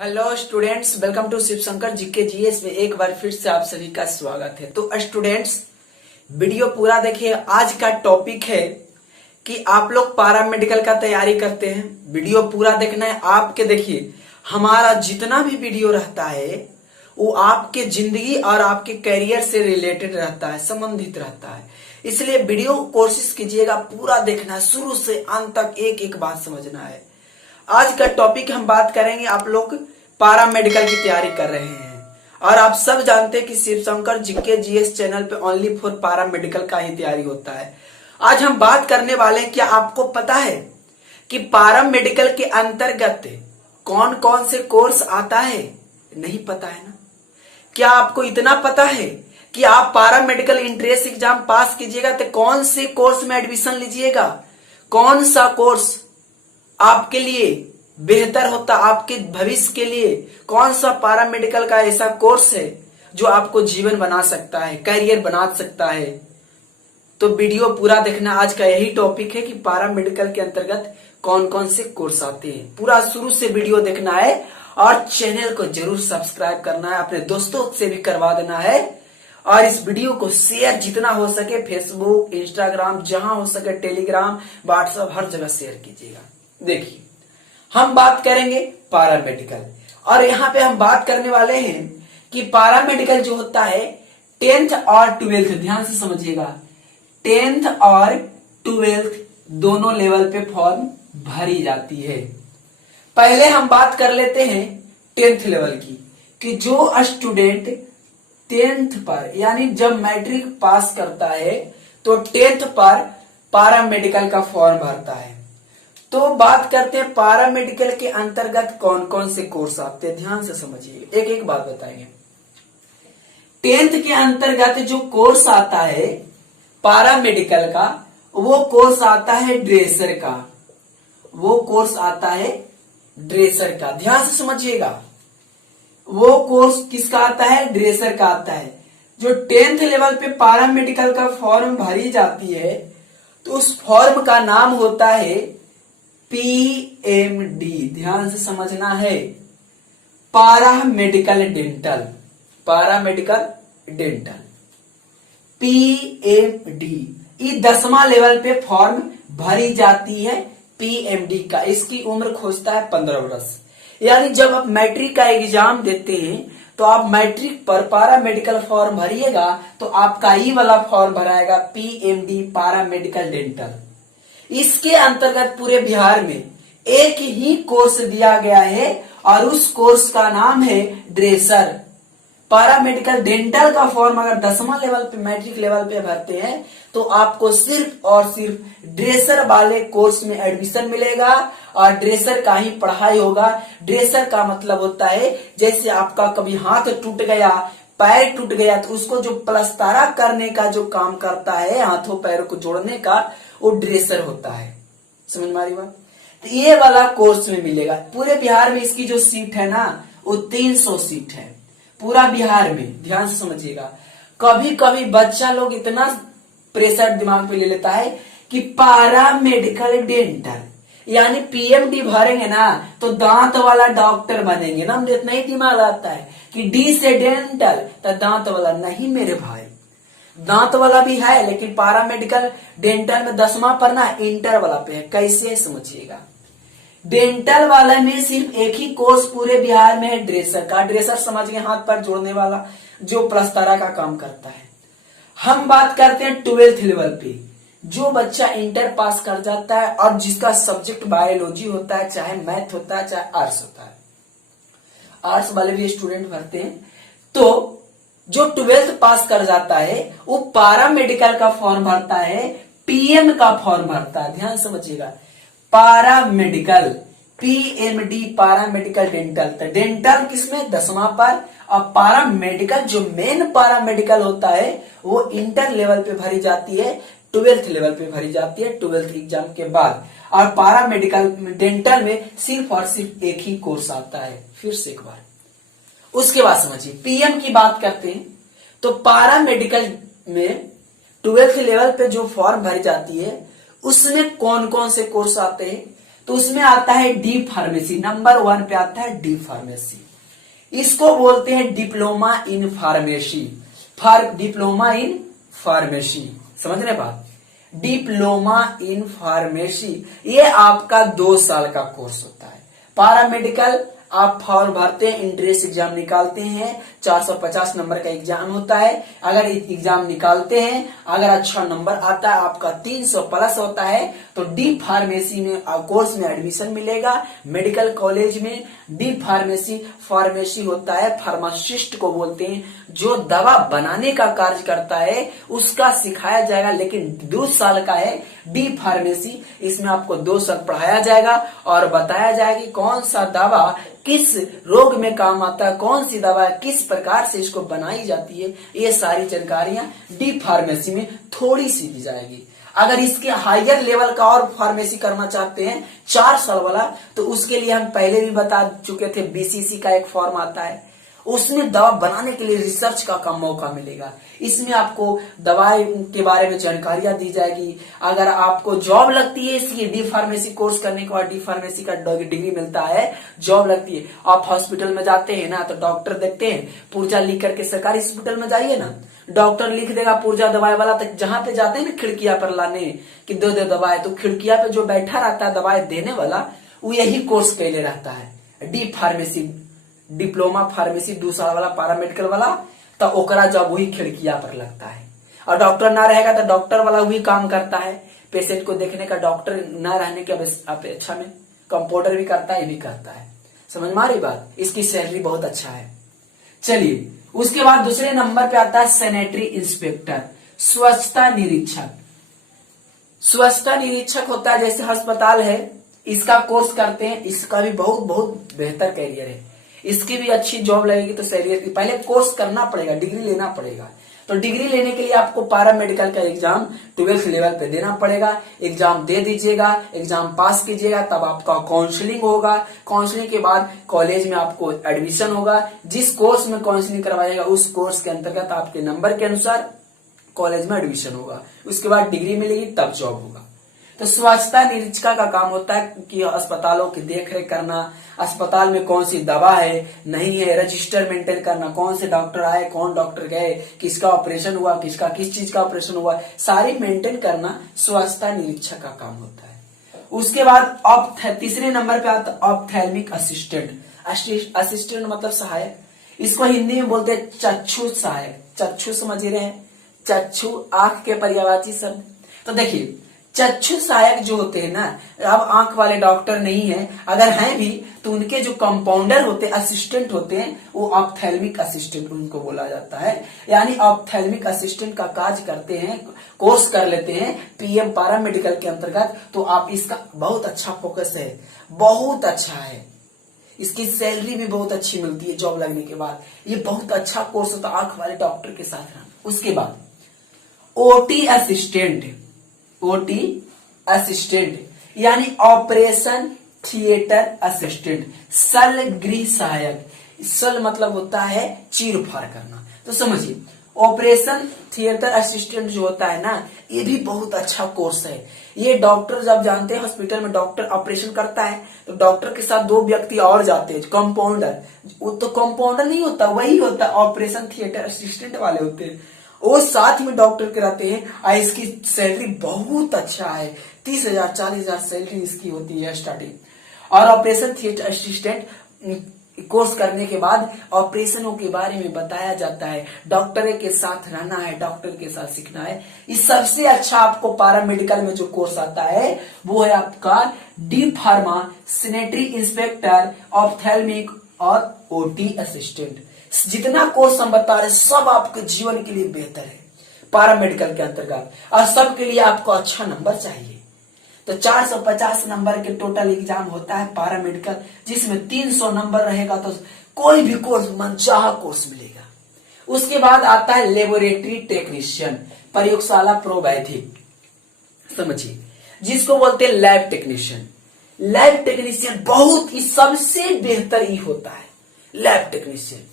Hello students, welcome to Shiv Shankar GK GS में एक बार फिर से आप सभी का स्वागत है। तो स्टूडेंट्स, वीडियो पूरा देखिए। आज का टॉपिक है कि आप लोग पारा मेडिकल का तैयारी करते हैं, वीडियो पूरा देखना है। आपके देखिए, हमारा जितना भी वीडियो रहता है वो आपके जिंदगी और आपके करियर से रिलेटेड रहता है, संबंधित रहता है। इसलिए वीडियो कोशिश कीजिएगा पूरा देखना है, शुरू से अंत तक एक एक बात समझना है। आज का टॉपिक हम बात करेंगे, आप लोग पारा मेडिकल की तैयारी कर रहे हैं और आप सब जानते हैं कि Shiv Shankar GK GS channel पे ओनली फॉर पारा मेडिकल का ही तैयारी होता है। आज हम बात करने वाले हैं, क्या आपको पता है कि पारा मेडिकल के अंतर्गत कौन कौन से कोर्स आता है? नहीं पता है ना? क्या आपको इतना पता है कि आप पारा मेडिकल एंट्रेंस एग्जाम पास कीजिएगा तो कौन से कोर्स में एडमिशन लीजिएगा? कौन सा कोर्स आपके लिए बेहतर होता, आपके भविष्य के लिए कौन सा पारा मेडिकल का ऐसा कोर्स है जो आपको जीवन बना सकता है, करियर बना सकता है? तो वीडियो पूरा देखना। आज का यही टॉपिक है कि पारा मेडिकल के अंतर्गत कौन कौन से कोर्स आते हैं। पूरा शुरू से वीडियो देखना है और चैनल को जरूर सब्सक्राइब करना है, अपने दोस्तों से भी करवा देना है और इस वीडियो को शेयर जितना हो सके, फेसबुक, इंस्टाग्राम, जहां हो सके, टेलीग्राम, व्हाट्सएप, हर जगह शेयर कीजिएगा। देखिए, हम बात करेंगे पारा मेडिकल और यहाँ पे हम बात करने वाले हैं कि पारा मेडिकल जो होता है 10th और 12th, ध्यान से समझिएगा, 10th और 12th दोनों लेवल पे फॉर्म भरी जाती है। पहले हम बात कर लेते हैं 10th लेवल की, कि जो स्टूडेंट 10th पर यानी जब मैट्रिक पास करता है तो 10th पर पारा मेडिकल का फॉर्म भरता है। तो बात करते हैं पारा मेडिकल के अंतर्गत कौन कौन से कोर्स आते हैं। ध्यान से समझिए, एक एक बात बताएंगे। 10th के अंतर्गत जो कोर्स आता है पारा मेडिकल का, वो कोर्स आता है ड्रेसर का। वो कोर्स आता है ड्रेसर का, ध्यान से समझिएगा। वो कोर्स किसका आता है? ड्रेसर का आता है। जो 10th लेवल पे पारा मेडिकल का फॉर्म भरी जाती है तो उस फॉर्म का नाम होता है PMD। ध्यान से समझना है, पारा मेडिकल डेंटल, पारा मेडिकल डेंटल, PMD। ये 10वां लेवल पे फॉर्म भरी जाती है PMD का। इसकी उम्र खोजता है 15 वर्ष। यानी जब आप मैट्रिक का एग्जाम देते हैं तो आप मैट्रिक पर पारा मेडिकल फॉर्म भरिएगा तो आपका ये वाला फॉर्म भराएगा PMD, पारा मेडिकल डेंटल। इसके अंतर्गत पूरे बिहार में एक ही कोर्स दिया गया है और उस कोर्स का नाम है ड्रेसर। पारा मेडिकल डेंटल का फॉर्म अगर 10वां लेवल पे, मैट्रिक लेवल पे भरते हैं तो आपको सिर्फ और सिर्फ ड्रेसर वाले कोर्स में एडमिशन मिलेगा और ड्रेसर का ही पढ़ाई होगा। ड्रेसर का मतलब होता है जैसे आपका कभी हाथ टूट गया, पैर टूट गया तो उसको जो प्लास्टरा करने का जो काम करता है, हाथों पैरों को जोड़ने का, वो ड्रेसर होता है। समझ में आ रही बात? तो ये वाला कोर्स में मिलेगा। पूरे बिहार में इसकी जो सीट है ना, वो 300 सीट है पूरा बिहार में। ध्यान से समझिएगा। कभी कभी बच्चा लोग इतना प्रेशर दिमाग पे ले लेता है कि पारा मेडिकल डेंटल यानी PMD भरेंगे ना तो दांत वाला डॉक्टर बनेंगे ना। हमने इतना ही दिमाग आता है कि D से डेंटल तो दांत वाला। नहीं मेरे भाई, दांत वाला भी है लेकिन पारा मेडिकल डेंटल में 10वां पर ना इंटर वाला पे है। कैसे समझिएगा, डेंटल वाला में सिर्फ एक ही कोर्स पूरे बिहार में है ड्रेसर का। ड्रेसर समझ गए, हाथ पर जोड़ने वाला जो प्लास्टरा का काम करता है। हम बात करते हैं 12th लेवल पे। जो बच्चा इंटर पास कर जाता है और जिसका सब्जेक्ट बायोलॉजी होता है, चाहे मैथ होता है, चाहे आर्ट्स होता है, आर्ट्स वाले भी स्टूडेंट भरते हैं, तो जो 12th पास कर जाता है वो पारा मेडिकल का फॉर्म भरता है, PM का फॉर्म भरता है। ध्यान समझिएगा, पारा मेडिकल PMD, पारा मेडिकल डेंटल। तो डेंटल किसमें? 10वां पर। और पारा मेडिकल जो मेन पारा मेडिकल होता है वो इंटर लेवल पे भरी जाती है, 12th लेवल पे भरी जाती है 12th एग्जाम के बाद। और पारा मेडिकल डेंटल में सिर्फ और सिर्फ एक ही कोर्स आता है। फिर से एक बार, उसके बाद समझिए। PM की बात करते हैं तो पारा मेडिकल में 12th लेवल पे जो फॉर्म भरी जाती है उसमें कौन कौन से कोर्स आते हैं? तो उसमें आता है डी फार्मेसी, नंबर 1 पे आता है डी फार्मेसी। इसको बोलते हैं diploma in pharmacy, diploma in pharmacy, समझ रहे बात। डिप्लोमा इन फार्मेसी ये आपका 2 साल का कोर्स होता है। पैरामेडिकल आप फॉर्म भरते हैं, एंट्रेंस एग्जाम निकालते हैं, 450 नंबर का एग्जाम होता है। अगर एग्जाम निकालते हैं, अगर अच्छा नंबर आता है, आपका 300 प्लस होता है, तो डी फार्मेसी में कोर्स में एडमिशन मिलेगा। मेडिकल कॉलेज में डी फार्मेसी होता है, फार्मासिस्ट को बोलते हैं, जो दवा बनाने का कार्य करता है उसका सिखाया जाएगा। लेकिन 2 साल का है डी फार्मेसी, इसमें आपको 2 साल पढ़ाया जाएगा और बताया जाएगा कि कौन सा दवा किस रोग में काम आता है, कौन सी दवा किस प्रकार से इसको बनाई जाती है, ये सारी जानकारियां डी फार्मेसी में थोड़ी सी दी जाएगी। अगर इसके हायर लेवल का और फार्मेसी करना चाहते हैं 4 साल वाला, तो उसके लिए हम पहले भी बता चुके थे, बीसीसी का एक फॉर्म आता है, उसमें दवा बनाने के लिए रिसर्च का मौका मिलेगा। इसमें आपको दवाई के बारे में जानकारियां दी जाएगी। अगर आपको जॉब लगती है इसकी डी फार्मेसी कोर्स करने के बाद, डी फार्मेसी का डिग्री मिलता है, जॉब लगती है। आप हॉस्पिटल में जाते हैं ना, तो डॉक्टर देखते हैं, पुर्जा लिख करके सरकारी हॉस्पिटल में जाइए ना, डॉक्टर लिख देगा पुर्जा दवाई वाला, तक जहां पे जाते हैं ना खिड़किया पर लाने कि दो दवाई, तो खिड़किया पे जो बैठा रहता है दवाई देने वाला, वो यही कोर्स कैले रहता है, डी फार्मेसी, डिप्लोमा फार्मेसी 2 साल वाला पैरामेडिकल वाला, तो ओकरा जब वही खिड़किया पर लगता है। और डॉक्टर ना रहेगा तो डॉक्टर वाला वही काम करता है, पेशेंट को देखने का। डॉक्टर ना रहने की अपेक्षा में कंपाउंडर भी करता है, ये भी करता है। समझ में आ रही बात। इसकी सैलरी बहुत अच्छा है। चलिए, उसके बाद दूसरे नंबर पे आता है सैनिटरी इंस्पेक्टर, स्वच्छता निरीक्षक। स्वच्छता निरीक्षक होता है, जैसे अस्पताल है, इसका कोर्स करते हैं, इसका भी बहुत बहुत बेहतर कैरियर है, इसकी भी अच्छी जॉब लगेगी। तो सैलरी, पहले कोर्स करना पड़ेगा, डिग्री लेना पड़ेगा। तो डिग्री लेने के लिए आपको पैरामेडिकल का एग्जाम 12th लेवल पे देना पड़ेगा। एग्जाम दे दीजिएगा, एग्जाम पास कीजिएगा, तब आपका काउंसलिंग होगा। काउंसलिंग के बाद कॉलेज में आपको एडमिशन होगा। जिस कोर्स में काउंसलिंग करवाएगा उस कोर्स के अंतर्गत आपके नंबर के अनुसार कॉलेज में एडमिशन होगा। उसके बाद डिग्री मिलेगी, तब जॉब होगा। तो स्वच्छता निरीक्षक का काम होता है कि अस्पतालों की देखरेख करना, अस्पताल में कौन सी दवा है नहीं है, रजिस्टर मेंटेन करना, कौन से डॉक्टर आए, कौन डॉक्टर गए, किसका ऑपरेशन हुआ, किसका किस चीज का ऑपरेशन हुआ, सारी मेंटेन करना स्वच्छता निरीक्षक का काम होता है। उसके बाद तीसरे नंबर पे आता ऑप्थेल्मिक असिस्टेंट। असिस्टेंट मतलब सहायक, इसको हिंदी में बोलते हैं चक्षु सहायक। चक्षु समझ रहे हैं, चक्षु आंख के पर्यायवाची शब्द। तो देखिए, चक्षु सहायक जो होते हैं ना, अब आंख वाले डॉक्टर नहीं है, अगर हैं भी तो उनके जो कंपाउंडर होते हैं, असिस्टेंट होते हैं, वो ऑप्थेल्मिक असिस्टेंट उनको बोला जाता है। यानी ऑप्थेल्मिक असिस्टेंट का कार्य करते हैं, कोर्स कर लेते हैं पीएम पैरामेडिकल के अंतर्गत। तो आप इसका बहुत अच्छा फोकस है, बहुत अच्छा है। इसकी सैलरी भी बहुत अच्छी मिलती है जॉब लगने के बाद। ये बहुत अच्छा कोर्स होता है आंख वाले डॉक्टर के साथ रहना। उसके बाद ओटी असिस्टेंट, ओटी असिस्टेंट यानी ऑपरेशन थिएटर असिस्टेंट, शल्य गृह सहायक। शल्य मतलब होता है चीर फाड़ करना। तो समझिए, ऑपरेशन थिएटर असिस्टेंट जो होता है ना, ये भी बहुत अच्छा कोर्स है। ये डॉक्टर जब जानते हैं हॉस्पिटल में डॉक्टर ऑपरेशन करता है, तो डॉक्टर के साथ 2 व्यक्ति और जाते हैं, कंपाउंडर। वो तो कंपाउंडर नहीं होता, वही होता है ऑपरेशन थिएटर असिस्टेंट वाले होते हैं, वो साथ में डॉक्टर के रहते हैं। और इसकी सैलरी बहुत अच्छा है, 30,000 40,000 सैलरी इसकी होती है स्टार्टिंग। और ऑपरेशन थिएटर असिस्टेंट कोर्स करने के बाद ऑपरेशनों के बारे में बताया जाता है, डॉक्टर के साथ रहना है, डॉक्टर के साथ सीखना है। इस सबसे अच्छा आपको पैरामेडिकल में जो कोर्स आता है वो है आपका D pharma, sanitary inspector, ophthalmic और ओटी असिस्टेंट। जितना कोर्स हम बता रहे सब आपके जीवन के लिए बेहतर है पैरामेडिकल के अंतर्गत, और सबके लिए आपको अच्छा नंबर चाहिए। तो 450 नंबर के टोटल एग्जाम होता है पैरामेडिकल, जिसमें 300 नंबर रहेगा तो कोई भी कोर्स मनचाहा कोर्स मिलेगा। उसके बाद आता है लेबोरेटरी टेक्नीशियन, प्रयोगशाला प्रोवैधिक, समझिए, जिसको बोलते हैं लैब टेक्नीशियन। लैब टेक्नीशियन बहुत ही सबसे बेहतर ही होता है लैब टेक्नीशियन।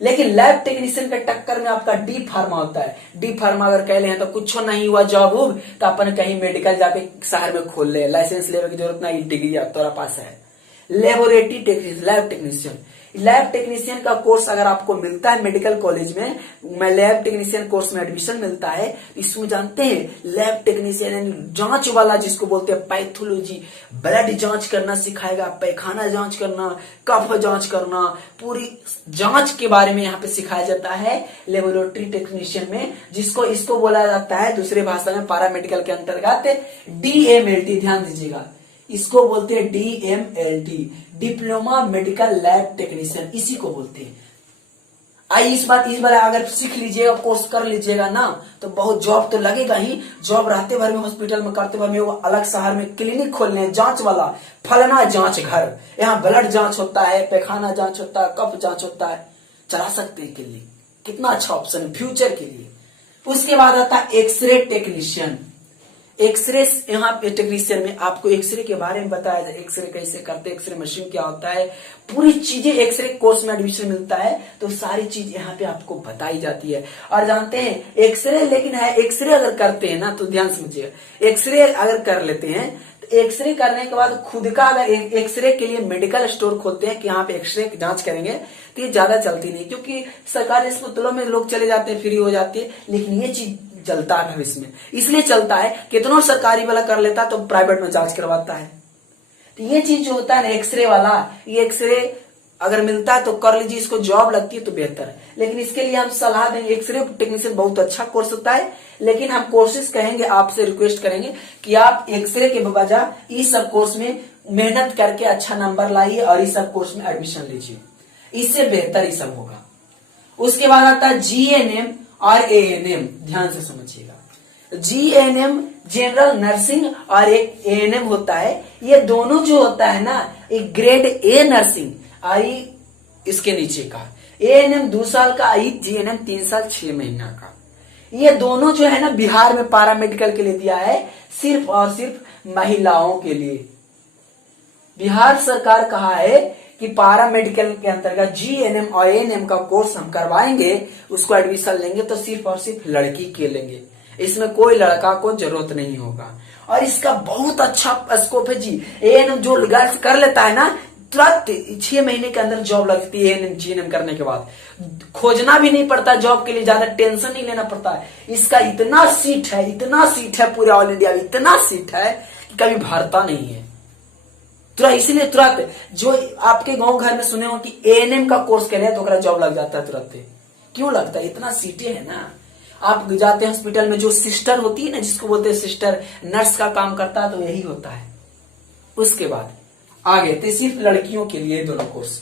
लेकिन लैब टेक्नीशियन के टक्कर में आपका डी फार्मा होता है। डी फार्मा अगर कह ले तो कुछ नहीं हुआ जॉब उब तो अपन कहीं मेडिकल जाके शहर में खोल ले, लाइसेंस लेने की जरूरत नहीं, डिग्री तुम्हारा पास है। Laboratory technician, lab technician, lab technician का कोर्स अगर आपको मिलता है मेडिकल कॉलेज में लैब टेक्नीशियन कोर्स में एडमिशन मिलता है, इसमें जानते हैं लैब टेक्नीशियन जांच वाला जिसको बोलते हैं पैथोलॉजी, ब्लड जांच करना सिखाएगा, पैखाना जांच करना, कफ जांच करना, पूरी जांच के बारे में यहाँ पे सिखाया जाता है लेबोरेटरी टेक्नीशियन में, जिसको इसको बोला जाता है दूसरे भाषा में पारामेडिकल के अंतर्गत DMLT। ध्यान दीजिएगा, इसको बोलते हैं DMLT, diploma medical lab technician, इसी को बोलते हैं। आइए इस बार अगर सीख लीजिएगा, कोर्स कर लीजिएगा ना, तो बहुत जॉब तो लगेगा ही। जॉब रहते भर में हॉस्पिटल में करते भर में वो अलग शहर में क्लिनिक खोलने हैं जांच वाला, फलना जांच घर, यहाँ ब्लड जांच होता है, पैखाना जांच होता है, कफ जांच होता है, चला सकते हैं क्लिनिक। कितना अच्छा ऑप्शन है फ्यूचर के लिए। उसके बाद आता है एक्सरे टेक्नीशियन। एक्सरे यहाँ पे टेक्नीशियन में आपको एक्सरे के बारे में बताया जाए, एक्सरे कैसे करते हैं, एक्सरे मशीन क्या होता है, पूरी चीजें एक्सरे कोर्स में एडमिशन मिलता है तो सारी चीज यहाँ पे आपको बताई जाती है। और जानते हैं एक्सरे, लेकिन है एक्सरे अगर करते हैं ना तो ध्यान समझिएगा, एक्सरे अगर कर लेते हैं तो एक्सरे करने के बाद खुद का अगर एक्सरे के लिए मेडिकल स्टोर खोलते हैं कि यहाँ पे एक्सरे जांच करेंगे तो ये ज्यादा चलती नहीं, क्योंकि सरकारी अस्पतालों में लोग चले जाते हैं, फ्री हो जाती है, लेकिन ये चीज चलता है भविष्य में। इसलिए चलता है, कितना सरकारी वाला कर लेता तो प्राइवेट में जांच करवाता है। तो ये चीज जो होता है ना एक्सरे वाला, ये एक्सरे अगर मिलता है तो कर लीजिए, इसको जॉब लगती है तो बेहतर है। लेकिन इसके लिए हम सलाह देंगे, एक्सरे टेक्नीशियन बहुत अच्छा कोर्स होता है, लेकिन हम कोशिश कहेंगे, आपसे रिक्वेस्ट करेंगे कि आप एक्सरे के बजाय इस सब कोर्स में मेहनत करके अच्छा नंबर लाइए और इस सब कोर्स में एडमिशन लीजिए, इससे बेहतर ही सब होगा। उसके बाद आता है GNM और ANM, ध्यान से समझिएगा। GNM जनरल नर्सिंग और एक ANM होता है, ये दोनों जो होता है ना एक ग्रेड A नर्सिंग आई इसके नीचे का, ANM 2 साल का आई, GNM 3 साल 6 महीना का। ये दोनों जो है ना बिहार में पारामेडिकल के लिए दिया है, सिर्फ और सिर्फ महिलाओं के लिए। बिहार सरकार कहा है कि पारा मेडिकल के अंतर्गत GNM और ANM का कोर्स हम करवाएंगे, उसको एडमिशन लेंगे तो सिर्फ और सिर्फ लड़की के लेंगे, इसमें कोई लड़का को जरूरत नहीं होगा। और इसका बहुत अच्छा स्कोप है जी। ANM जो गर्ल्स कर लेता है ना तुरंत 6 महीने के अंदर जॉब लगती है। ANM GNM करने के बाद खोजना भी नहीं पड़ता जॉब के लिए, ज्यादा टेंशन नहीं लेना पड़ता है। इसका इतना सीट है पूरे ऑल इंडिया में, इतना सीट है कि कभी भरता नहीं है तुरंत। इसलिए तुरंत जो आपके गांव घर में सुने हो कि ANM का कोर्स करे तो जॉब लग जाता है तुरंत। क्यों लगता है? इतना सीटें है ना। आप जाते हैं हॉस्पिटल में, जो सिस्टर होती है ना, जिसको बोलते हैं सिस्टर, नर्स का काम करता है तो यही होता है। उसके बाद आगे तो सिर्फ लड़कियों के लिए दोनों कोर्स।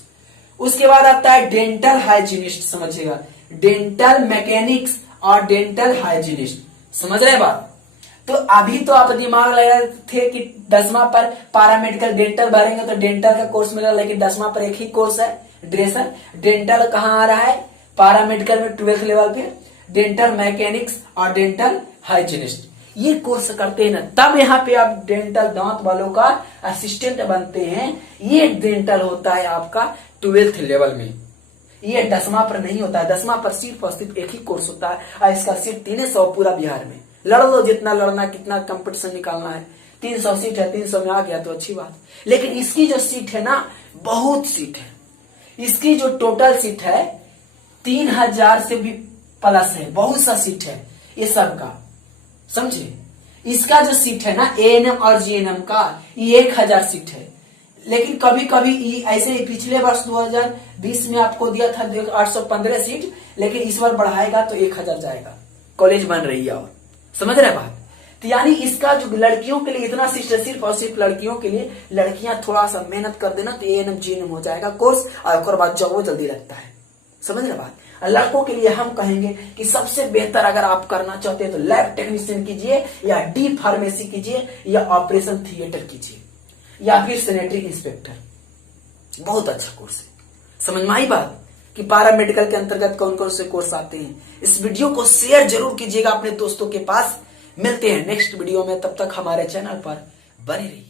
उसके बाद आता है डेंटल हाइजीनिस्ट, समझिएगा, डेंटल मैकेनिक्स और डेंटल हाइजीनिस्ट, समझ रहे बात। तो अभी तो आप दिमाग लगा थे कि 10वां पर पारामेडिकल डेंटल भरेंगे तो डेंटल का कोर्स मिलेगा, लेकिन 10वां पर एक ही कोर्स है ड्रेसर। डेंटल कहाँ आ रहा है? पारामेडिकल में 12th लेवल पे डेंटल मैकेनिक्स और डेंटल हाइजीनिस्ट ये कोर्स करते हैं ना, तब यहाँ पे आप डेंटल दांत वालों का असिस्टेंट बनते हैं। ये डेंटल होता है आपका 12th लेवल में, ये 10वां पर नहीं होता है। 10वां पर सिर्फ और सिर्फ एक ही कोर्स होता है और इसका सीट 300 पूरा बिहार में। लड़ लो जितना लड़ना, कितना कंपटीशन निकालना है। 300 सीट है, 300 में आ गया तो अच्छी बात। लेकिन इसकी जो सीट है ना, बहुत सीट है। इसकी जो टोटल सीट है 3000 से भी प्लस है, बहुत सा सीट है ये सब का, समझे। इसका जो सीट है ना ANM और GNM का, ये 1000 सीट है। लेकिन कभी कभी ऐसे पिछले वर्ष 2020 में आपको दिया था 815 सीट, लेकिन इस बार बढ़ाएगा तो 1000 जाएगा। कॉलेज बन रही है और समझ रहे बात। तो यानी इसका जो लड़कियों के लिए इतना सीट है, सिर्फ और सिर्फ लड़कियों के लिए। लड़कियां थोड़ा सा मेहनत कर देना तो ANM GNM हो जाएगा कोर्स, और उसके बाद जब वो जल्दी लगता है, समझ रहे बात। लड़कों के लिए हम कहेंगे कि सबसे बेहतर अगर आप करना चाहते हैं तो लैब टेक्नीशियन कीजिए, या डी फार्मेसी कीजिए, या ऑपरेशन थिएटर कीजिए, या फिर सैनिटरी इंस्पेक्टर। बहुत अच्छा कोर्स है। समझ में आई बात कि पारामेडिकल के अंतर्गत कौन कौन से कोर्स आते हैं। इस वीडियो को शेयर जरूर कीजिएगा अपने दोस्तों के पास। मिलते हैं नेक्स्ट वीडियो में, तब तक हमारे चैनल पर बने रहिए।